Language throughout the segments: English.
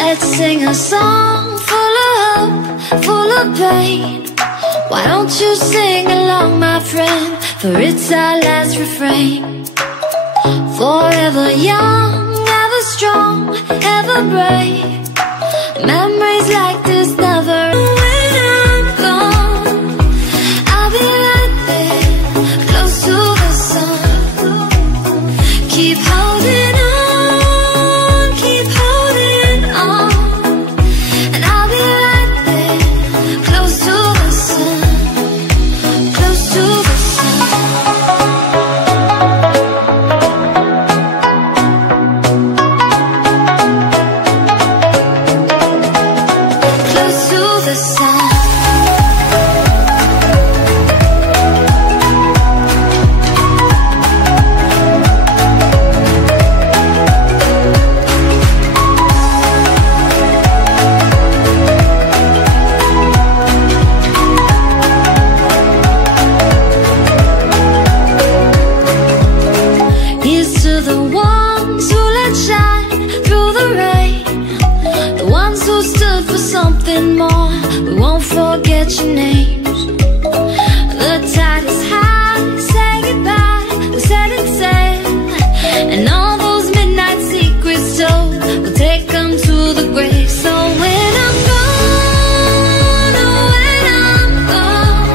Let's sing a song full of hope, full of pain. Why don't you sing along, my friend? For it's our last refrain. Forever young, ever strong, ever brave. Memories like this never. When I'm gone, I'll be right there, close to the sun. Keep holding on, keep holding on. And I'll be right there, close to the sun, close to the sun. Close to the sun. Here's to the ones who let shine through the rain, the ones who stood for something more. We won't forget your names. The tide is high, say goodbye, we're setting sail. And all those midnight secrets told, we'll take them to the grave. So when I'm gone, oh when I'm gone,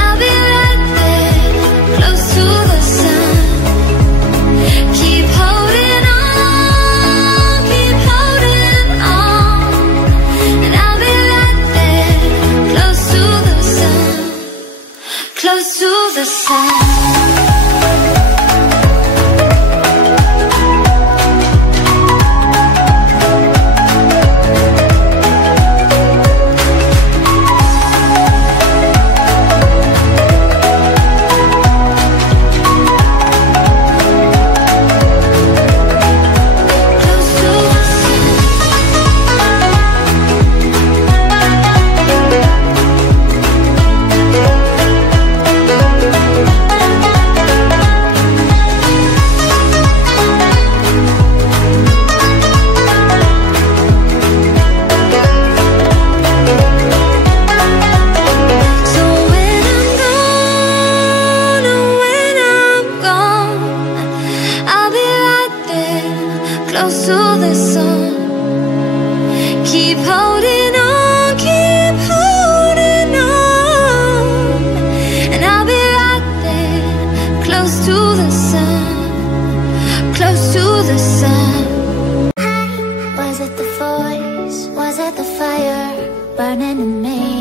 I'll be right there, close to the sun. Keep holding on, keep holding on. And I'll be right there, close to the sun, close to the sun. Close to the sun. So when I'm gone, oh when I'm gone, I'll be right there, close to the sun. Keep holding on, keep holding on. And I'll be right there, close to the sun, close to the sun. Was it the voice? Was it the fire burning in me?